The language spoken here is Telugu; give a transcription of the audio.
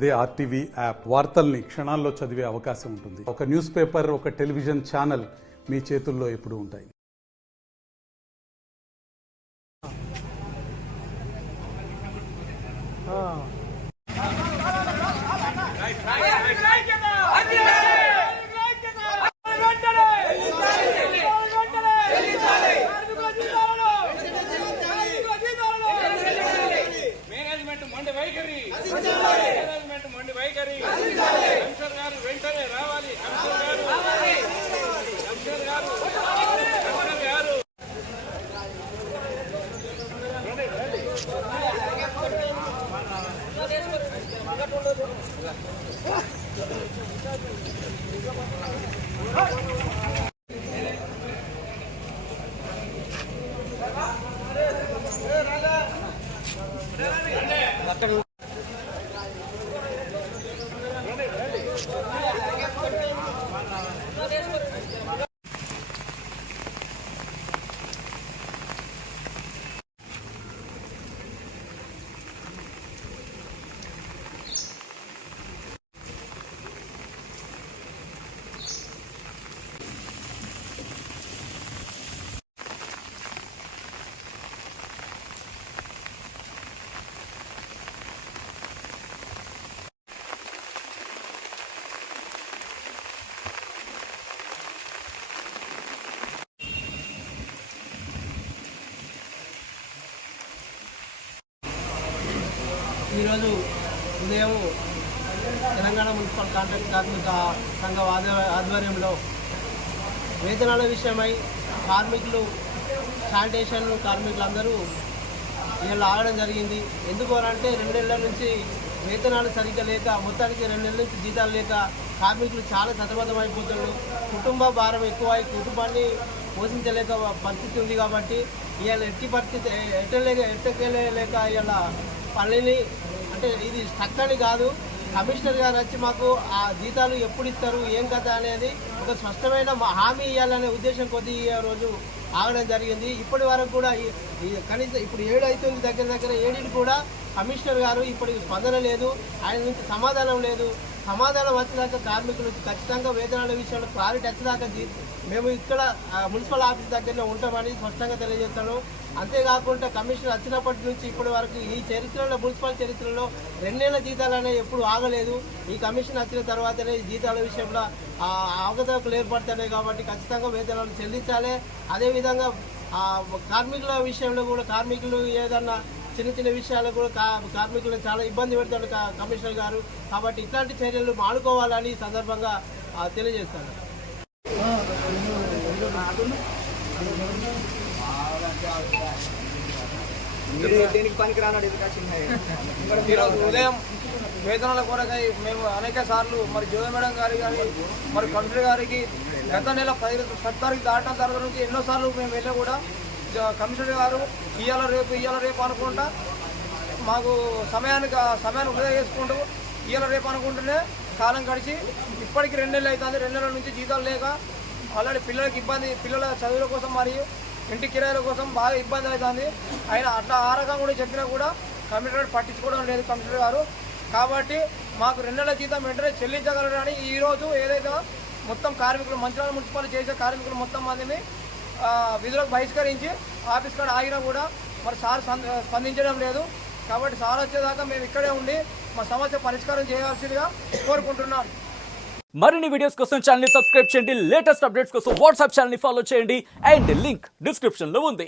అదే ఆర్టీవీ యాప్ వార్తల్ని క్షణాల్లో చదివే అవకాశం ఉంటుంది. ఒక న్యూస్ పేపర్, ఒక టెలివిజన్ ఛానల్ మీ చేతుల్లో ఎప్పుడూ ఉంటాయి. ఈరోజు ఉదయం తెలంగాణ మున్సిపల్ కాంట్రాక్ట్ కార్మిక సంఘం ఆధ్వర్యంలో వేతనాల విషయమై కార్మికులు, శానిటేషన్ కార్మికులందరూ ఇలా ఆగడం జరిగింది. ఎందుకు అంటే 2 నెలల నుంచి వేతనాలు సరిగ్గా లేక, మొత్తానికి 2 నెలల నుంచి జీతాలు లేక కార్మికులు చాలా సతమతమైపోతున్నారు. కుటుంబ భారం ఎక్కువై కుటుంబాన్ని పోషించలేక పరిస్థితి ఉంది. కాబట్టి ఇవాళ ఎట్టి పరిస్థితి ఎట్టలేక ఇలా పనిని అంటే ఇది స్టక్ అని కాదు, కమిషనర్ గారు వచ్చి మాకు ఆ జీతాలు ఎప్పుడు ఇస్తారు, ఏం కదా అనేది ఒక స్పష్టమైన హామీ ఇవ్వాలనే ఉద్దేశం కొద్ది రోజు ఆగడం జరిగింది. ఇప్పటి వరకు కూడా కనీసం ఇప్పుడు 7 అవుతుంది, దగ్గర 7 కూడా కమిషనర్ గారు ఇప్పటికి స్పందన లేదు, ఆయన నుంచి సమాధానం లేదు. సమాధానం వచ్చేదాకా కార్మికులు ఖచ్చితంగా వేతనాల విషయంలో క్లారిటీ వచ్చేదాకా మేము ఇక్కడ మున్సిపల్ ఆఫీస్ దగ్గరలో ఉంటామని స్పష్టంగా తెలియజేస్తాను. అంతేకాకుండా కమిషనర్ వచ్చినప్పటి నుంచి ఇప్పటి వరకు ఈ చరిత్రలో, మున్సిపల్ చరిత్రలో 2 నెలల జీతాలు అనేవి ఎప్పుడు ఆగలేదు. ఈ కమిషన్ వచ్చిన తర్వాతనే ఈ జీతాల విషయంలో అవకతవకలు ఏర్పడుతున్నాయి. కాబట్టి ఖచ్చితంగా వేతనాలు చెల్లించాలి. అదేవిధంగా కార్మికుల విషయంలో కూడా కార్మికులు ఏదన్నా చిన్న విషయాలు కూడా కార్మికులు చాలా ఇబ్బంది పెడతాడు కమిషనర్ గారు. కాబట్టి ఇట్లాంటి చర్యలు మానుకోవాలని సందర్భంగా తెలియజేస్తాను. ఈరోజు ఉదయం వేతనాల కొరకై మేము అనేక సార్లు మరి జ్యోతి మేడం గారి కానీ మరి కమిషనర్ గారికి గత నెల 10 తారీఖు దాటిన తర్వాత నుంచి ఎన్నోసార్లు మేము వెళ్ళా కూడా కమిషనర్ గారు ఇవాళ రేపు అనుకుంటా మాకు సమయాన్ని వృధా చేసుకుంటూ ఇవాళ రేపు అనుకుంటూనే కాలం గడిచి ఇప్పటికి 2 నెలలు అవుతుంది. 2 నెలల నుంచి జీతాలు లేక ఆల్రెడీ పిల్లల చదువుల కోసం మరియు ఇంటి కిరాయిల కోసం బాగా ఇబ్బంది అవుతుంది. ఆయన అట్లా ఆ రకంగా కూడా చెప్పినా కూడా కమిషనర్ పట్టించుకోవడం లేదు కమిషనర్ గారు. కాబట్టి మాకు 2 నెలల జీతం వెంటనే చెల్లించగలరని ఈరోజు ఏదైతే మొత్తం కార్మికులు, మంచిర్యాల మున్సిపల్ చేసే కార్మికులు మొత్తం మందిని విధులకు బహిష్కరించి ఆఫీస్ కాడ ఆగినా కూడా మరి సార్ స్పందించడం లేదు. కాబట్టి సార్ వచ్చేదాకా మేము ఇక్కడే ఉండి మా సమస్య పరిష్కారం చేయాల్సిందిగా కోరుకుంటున్నాం. మరిన్ని వీడియోస్ కోసం ఛానల్ ని సబ్స్క్రైబ్ చేయండి. లేటెస్ట్ అప్డేట్స్ కోసం వాట్సాప్ ఛానల్ ని ఫాలో చేయండి. అండ్ లింక్ డిస్క్రిప్షన్ లో ఉంది.